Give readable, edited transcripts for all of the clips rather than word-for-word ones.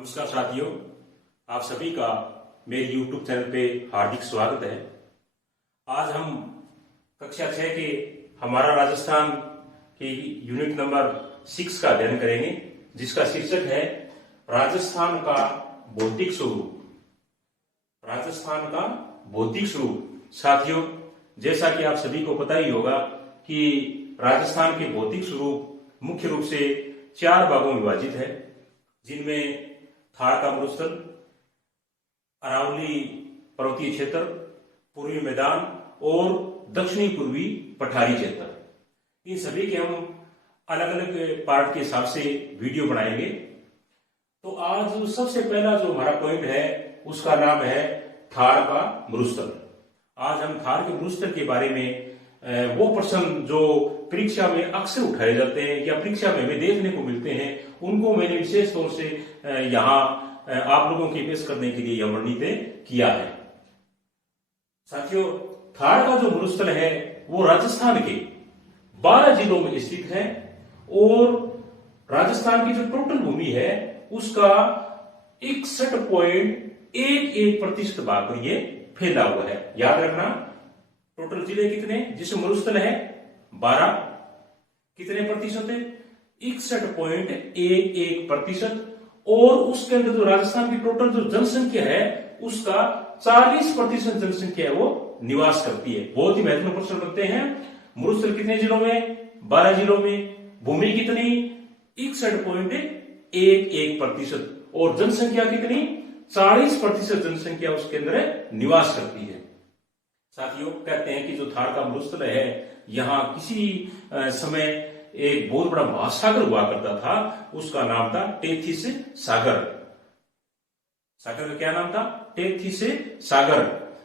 नमस्कार साथियों, आप सभी का मेरे YouTube चैनल पे हार्दिक स्वागत है। आज हम कक्षा 6 के हमारा राजस्थान के यूनिट नंबर 6 का अध्ययन करेंगे, जिसका शीर्षक है राजस्थान का भौतिक स्वरूप। राजस्थान का भौतिक स्वरूप। साथियों, जैसा कि आप सभी को पता ही होगा कि राजस्थान के भौतिक स्वरूप मुख्य रूप से 4 भागों में विभाजित है, जिनमें थार का मरुस्थल, अरावली पर्वतीय क्षेत्र, पूर्वी मैदान और दक्षिणी पूर्वी पठारी क्षेत्र। इन सभी के हम अलग अलग पार्ट के हिसाब से वीडियो बनाएंगे। तो आज सबसे पहला जो हमारा पॉइंट है उसका नाम है थार का मरुस्थल। आज हम थार के मरुस्थल के बारे में वो प्रश्न जो परीक्षा में अक्सर उठाए जाते हैं या परीक्षा में हमें देखने को मिलते हैं, उनको मैंने विशेष तौर से यहाँ आप लोगों के पेश करने के लिए यह वर्णित किया है। साथियों, थार का जो मरुस्थल है वो राजस्थान के 12 जिलों में स्थित है और राजस्थान की जो टोटल भूमि है उसका 61.11% भाग पर ये फैला हुआ है। याद रखना, टोटल जिले कितने जिसमें मरुस्थल है 12, कितने प्रतिशत है 61.11%। और उसके अंदर जो राजस्थान की टोटल जो जनसंख्या है उसका 40% जनसंख्या है वो निवास करती है। बहुत ही महत्वपूर्ण प्रश्न करते हैं। मरुस्थल कितने जिलों में? 12 जिलों में। भूमि कितनी? 61.11% और जनसंख्या कितनी? 40% जनसंख्या उसके अंदर निवास करती है। साथियों, कहते हैं कि जो थार का मरुस्थल है, यहाँ किसी समय एक बहुत बड़ा महासागर हुआ करता था, उसका नाम था टेथिस सागर। सागर का क्या नाम था? टेथिस सागर।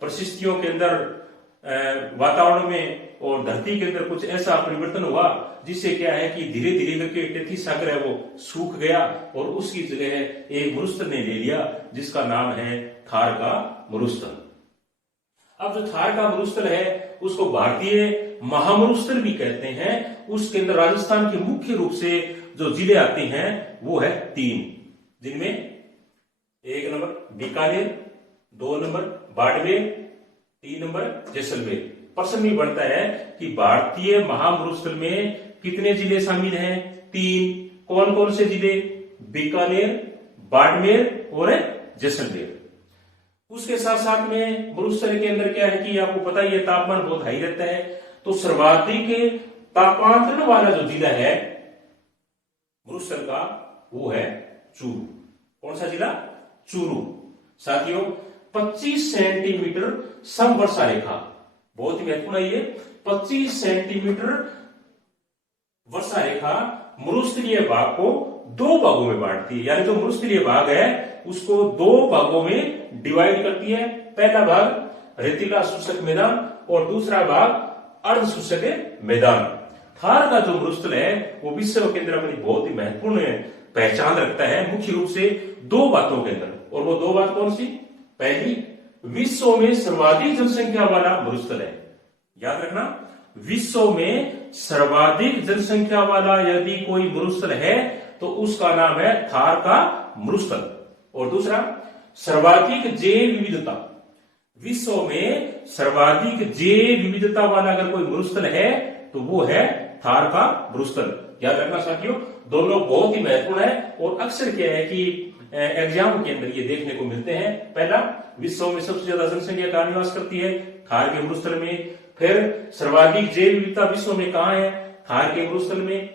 परिस्थितियों के अंदर वातावरण में और धरती के अंदर कुछ ऐसा परिवर्तन हुआ जिससे क्या है कि धीरे धीरे करके टेथिस सागर है वो सूख गया और उसकी जगह एक मरुस्थल ने ले लिया जिसका नाम है थार का मरुस्थल। अब जो थार का मरुस्थल है उसको भारतीय महामरुस्थल भी कहते हैं। उसके अंदर राजस्थान के मुख्य रूप से जो जिले आते हैं वो है 3, जिनमें 1 number Bikaner, 2 number Barmer, 3 number Jaisalmer. प्रश्न भी बढ़ता है कि भारतीय महामरुस्थल में कितने जिले शामिल हैं? 3। कौन कौन से जिले? बीकानेर, बाड़मेर और जैसलमेर। उसके साथ साथ में मरुस्थल के अंदर क्या है कि आपको पता ही है तापमान बहुत हाई रहता है, तो सर्वाधिक तापांतरण वाला जो जिला है मरुस्थल का वो है चूरू। कौन सा जिला? चूरू। साथियों, 25 सेंटीमीटर समवर्षा रेखा, बहुत ही महत्वपूर्ण है ये। 25 सेंटीमीटर वर्षा रेखा मरुस्थलीय भाग को 2 भागों में बांटती है। यानी जो मरुस्थलीय भाग है उसको 2 भागों में डिवाइड करती है। पहला भाग रेतीला शुष्क मैदान और दूसरा भाग अर्ध शुष्क मैदान। थार का जो मरुस्थल है वो विश्व के अंदर अपनी बहुत ही महत्वपूर्ण पहचान रखता है, मुख्य रूप से 2 बातों के अंदर। और वो 2 बात कौन सी? पहली, विश्व में सर्वाधिक जनसंख्या वाला मरुस्थल है। याद रखना, विश्व में सर्वाधिक जनसंख्या वाला यदि कोई मरुस्थल है तो उसका नाम है थार का मरुस्थल। और दूसरा, सर्वाधिक जैव विविधता। विश्व में सर्वाधिक जैव विविधता वाला अगर कोई मरुस्थल है तो वो है थार का मरुस्थल। याद रखना साथियों, दोनों बहुत ही महत्वपूर्ण है और अक्सर क्या है कि एग्जाम के अंदर ये देखने को मिलते हैं। पहला, विश्व में सबसे ज्यादा जनसंख्या कहां निवास करती है? थार के मरुस्थल में। फिर सर्वाधिक जैव विविधता विश्व में कहां है? थार के मरुस्थल में।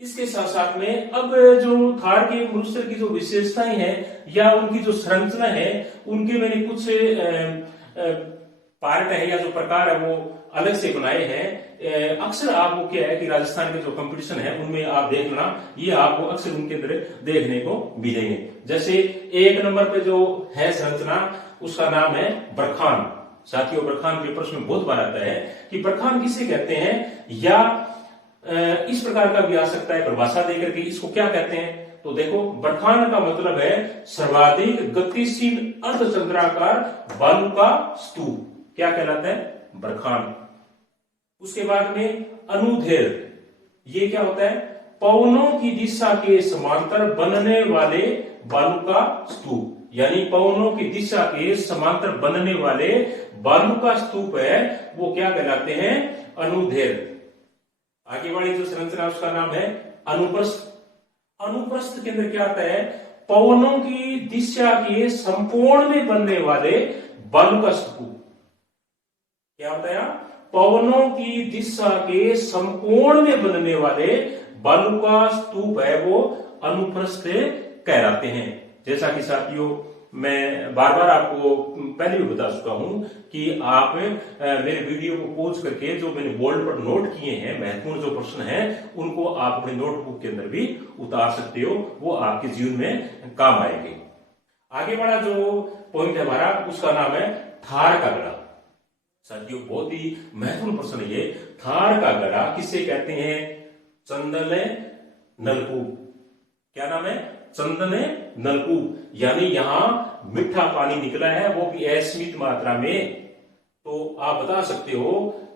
इसके साथ साथ में अब जो थार के मरुस्थल की जो विशेषताएं हैं या उनकी जो संरचना है, उनके मैंने कुछ पार्ट है या जो प्रकार है वो अलग से बनाए हैं। अक्सर आपको क्या है कि राजस्थान के जो कंपटीशन है उनमें आप देखना, ये आपको अक्सर उनके अंदर देखने को मिलेंगे। जैसे 1 नंबर पे जो है संरचना, उसका नाम है बरखान। साथियों, बरखान के प्रश्न में बहुत बार आता है कि बरखान किसे कहते हैं, या इस प्रकार का भी आ सकता है परिभाषा देकर के इसको क्या कहते हैं। तो देखो, बरखान का मतलब है सर्वाधिक गतिशील अर्धचंद्राकार बालू का स्तूप। क्या कहलाता है? बरखान। उसके बाद में अनुदैर्घ्य, ये क्या होता है? पवनों की दिशा के समांतर बनने वाले बालू का स्तूप, यानी पवनों की दिशा के समांतर बनने वाले बालू का स्तूप है वो क्या कहलाते हैं? अनुदैर्घ्य। आगे वाली जो संरचना उसका नाम है अनुप्रस्थ। अनुप्रस्थ के अंदर क्या आता है? पवनों की दिशा के संपूर्ण में बनने वाले बालू का स्तूप। क्या बताया? पवनों की दिशा के संपूर्ण में बनने वाले बालू का स्तूप है वो अनुप्रस्थ कहलाते हैं। जैसा कि साथियों मैं बार बार आपको पहले भी बता चुका हूं कि आप मेरे वीडियो को पॉज करके जो मैंने बोर्ड पर नोट किए हैं महत्वपूर्ण जो प्रश्न हैं उनको आप अपने नोटबुक के अंदर भी उतार सकते हो, वो आपके जीवन में काम आएंगे। आगे वाला जो पॉइंट है हमारा उसका नाम है थार का गड़ा। साथियों बहुत ही महत्वपूर्ण प्रश्न है ये। थार का गड़ा किसे कहते हैं? चंदन नलकूप। क्या नाम है? चंदन नलकूप, यानी यहां मीठा पानी निकला है वो भी असीमित मात्रा में। तो आप बता सकते हो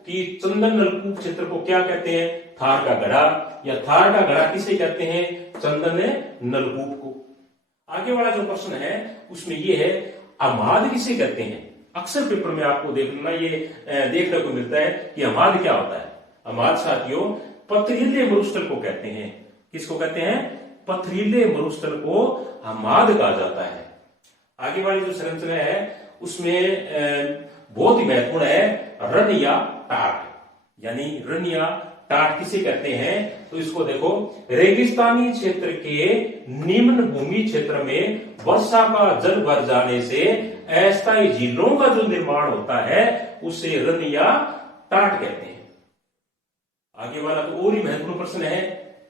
कि चंदन नलकूप क्षेत्र को क्या कहते हैं? थार का गड़ा, या थार का गड़ा किसे कहते हैं? चंदन नलकूप को। आगे वाला जो प्रश्न है उसमें ये है अमाद किसे कहते हैं? अक्सर पेपर में आपको देखना ये देखने को मिलता है कि अमाद क्या होता है। अमाद साथियों पथरीले मरुस्थल को कहते हैं। किसको कहते हैं? पथरीले मरुस्थल को अमाद कहा जाता है। आगे वाली जो संरचना है उसमें बहुत ही महत्वपूर्ण है रन या टाट, यानी रन या टाट किसे कहते हैं? तो इसको देखो, रेगिस्तानी क्षेत्र के निम्न भूमि क्षेत्र में वर्षा का जल भर जाने से अस्थायी झीलों का जो निर्माण होता है उसे रन या टाट कहते हैं। आगे वाला तो और ही महत्वपूर्ण प्रश्न है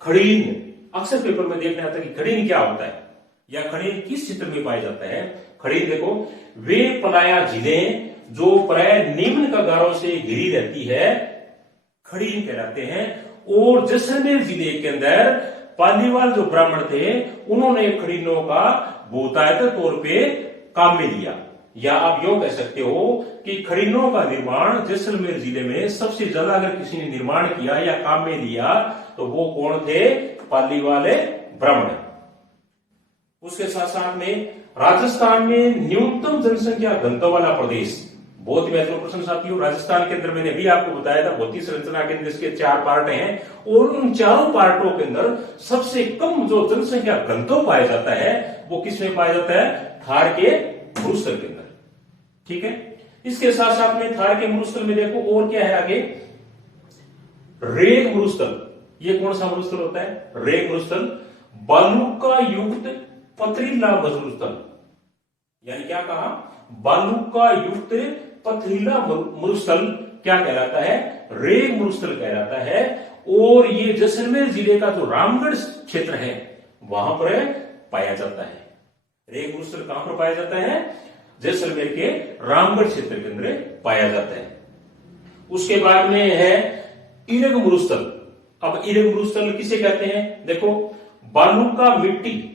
खड़ीन। अक्सर पेपर में देखने आता है कि खड़ीन क्या होता है या खड़ीन किस क्षेत्र में पाया जाता है? खड़ीन देखो, वे पलाया झीलें जो प्राय निम्न कगारों से घिरी रहती है खड़ीन कहलाते हैं। और जैसलमेर जिले के अंदर पालीवाल जो ब्राह्मण थे उन्होंने खड़ीनों का बहुतायत तौर पे काम में लिया, या आप यूं कह सकते हो कि खड़ीनों का निर्माण जैसलमेर जिले में सबसे ज्यादा अगर किसी ने निर्माण किया या काम में लिया तो वो कौन थे? पालीवाल ब्राह्मण। उसके साथ साथ में राजस्थान में न्यूनतम जनसंख्या घनत्व वाला प्रदेश, बहुत ही महत्वपूर्ण प्रश्न साथियों। राजस्थान के अंदर मैंने अभी आपको बताया था भौतिक संरचना के अंदर इसके 4 पार्ट हैं और उन चारों पार्टों के अंदर सबसे कम जो जनसंख्या घनत्व पाया जाता है वो किसमें पाया जाता है? थार के मरुस्थल के अंदर। ठीक है, इसके साथ साथ में थार के मरुस्थल में देखो और क्या है आगे? रेग मरुस्थल। ये कौन सा मरुस्थल होता है? रेग मरुस्थल। बालू का युक्त पथरीला मरुस्थल, यानी क्या कहा? बालू का युक्त पथरीला मरुस्थल क्या कहलाता है? रेग मरुस्थल कहलाता है। और ये जैसलमेर जिले का जो रामगढ़ क्षेत्र है वहां पर पाया जाता है। रेग मरुस्थल कहां पर पाया जाता है? जैसलमेर के रामगढ़ क्षेत्र के अंदर पाया जाता है। उसके बाद में है इरग मरुस्थल। अब इरग मरुस्थल किसे कहते हैं? देखो, बालू का मिट्टी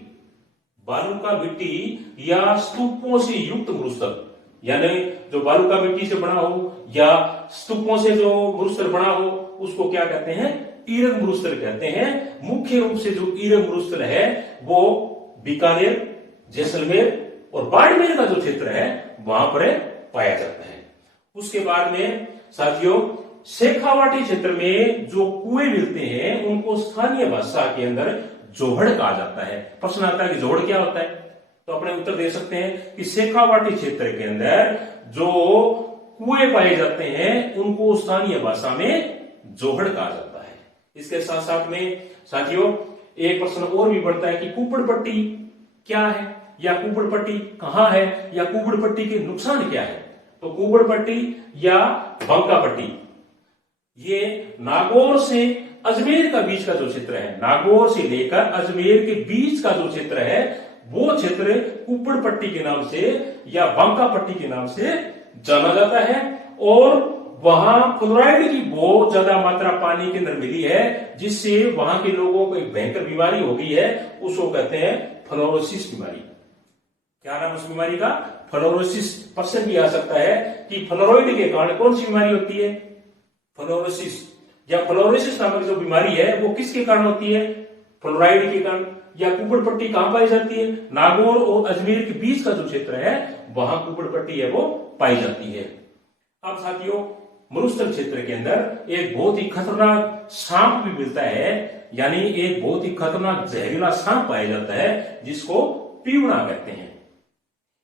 या स्तूपों से युक्त मरुस्थल, यानी जो बालू का मिट्टी से बना हो या स्तूपों से जो मरुस्थल बना हो उसको क्या कहते हैं? इरग मरुस्थल कहते हैं। मुख्य रूप से जो इरग मरुस्थल है वो बीकानेर, जैसलमेर और बाड़मेर का जो क्षेत्र है वहां पर पाया जाता है। उसके बाद में साथियों शेखावाटी क्षेत्र में जो कुएं मिलते हैं उनको स्थानीय भाषा के अंदर जोहड़ कहा जाता है। प्रश्न आता है कि जोहड़ क्या होता है? तो अपने उत्तर दे सकते हैं कि शेखावाटी क्षेत्र के अंदर जो कुएं पाए जाते हैं उनको स्थानीय भाषा में जोहड़ कहा जाता है। इसके साथ साथ में साथियों एक प्रश्न और भी बढ़ता है कि कुपड़ पट्टी क्या है या कुपड़ पट्टी कहां है या कुपड़ पट्टी के नुकसान क्या है? तो कुपड़ पट्टी या बंका पट्टी ये नागौर से अजमेर का बीच का जो क्षेत्र है, नागौर से लेकर अजमेर के बीच का जो क्षेत्र है वो क्षेत्र कुपड़ पट्टी के नाम से या बंका पट्टी के नाम से जाना जाता है। और वहां फ्लोराइड की बहुत ज्यादा मात्रा पानी के अंदर मिली है जिससे वहां के लोगों को एक भयंकर बीमारी हो गई है, उसको कहते हैं फ्लोरोसिस बीमारी। क्या नाम उस बीमारी का? फ्लोरोसिस। प्रश्न भी आ सकता है कि फ्लोराइड के कारण कौन सी बीमारी होती है? फ्लोरोसिस या फ्लोरोसिस नामक जो बीमारी है वो किसके कारण होती है? फ्लोराइड के कण या कुबड़ पट्टी कहां पाई जाती है? नागौर और अजमेर के बीच का जो क्षेत्र है वहां कुबड़ पट्टी है वो पाई जाती है। अब साथियों, मरुस्थल क्षेत्र के अंदर एक बहुत ही खतरनाक सांप भी मिलता है, यानी एक बहुत ही खतरनाक जहरीला सांप पाया जाता है जिसको पीवड़ा कहते हैं।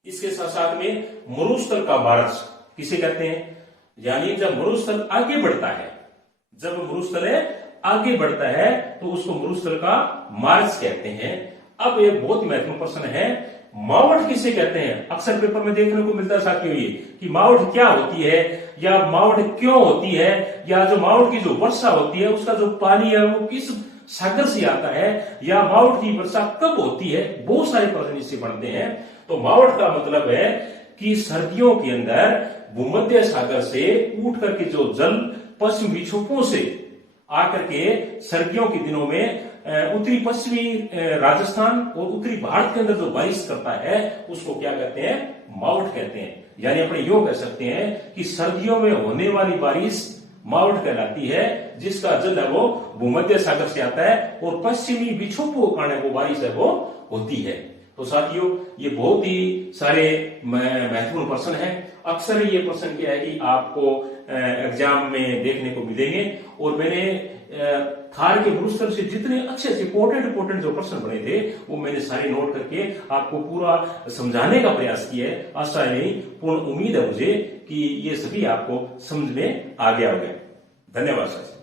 इसके साथ साथ में मरुस्थल का मार्च किसे कहते हैं? यानी जब मरुस्थल आगे बढ़ता है, जब मरुस्थल आगे बढ़ता है तो उसको मरुस्थल का मार्च कहते हैं। अब एक बहुत महत्वपूर्ण प्रश्न है, मावठ किसे कहते हैं? अक्सर पेपर में देखने को मिलता है साथियों ये कि मावठ क्या होती है, या मावठ क्यों होती है, या जो मावठ की जो वर्षा होती है उसका जो पानी है वो किस सागर से आता है, या मावठ की वर्षा कब होती है। बहुत सारे प्रश्न इससे बनते हैं। तो मावठ का मतलब है कि सर्दियों के अंदर भूमध्य सागर से उठ करके जो जल पश्चिम विक्षोभों से आकर के सर्दियों के दिनों में उत्तरी पश्चिमी राजस्थान और उत्तरी भारत के अंदर जो बारिश करता है उसको क्या कहते हैं? मावठ कहते हैं। यानी अपने योग कह सकते हैं कि सर्दियों में होने वाली बारिश मावठ कहलाती है, जिसका जल है वो भूमध्य सागर से आता है और पश्चिमी विक्षोभों के कारण वो बारिश है वो होती है। तो साथियों, ये बहुत ही सारे महत्वपूर्ण प्रश्न हैं। अक्सर ये प्रश्न क्या है कि आपको एग्जाम में देखने को मिलेंगे, और मैंने थार के मरुस्थल से जितने अच्छे इंपोर्टेंट जो प्रश्न बने थे वो मैंने सारे नोट करके आपको पूरा समझाने का प्रयास किया है। आशा नहीं, पूर्ण उम्मीद है मुझे कि ये सभी आपको समझ में आ गया होगा। धन्यवाद साथियों।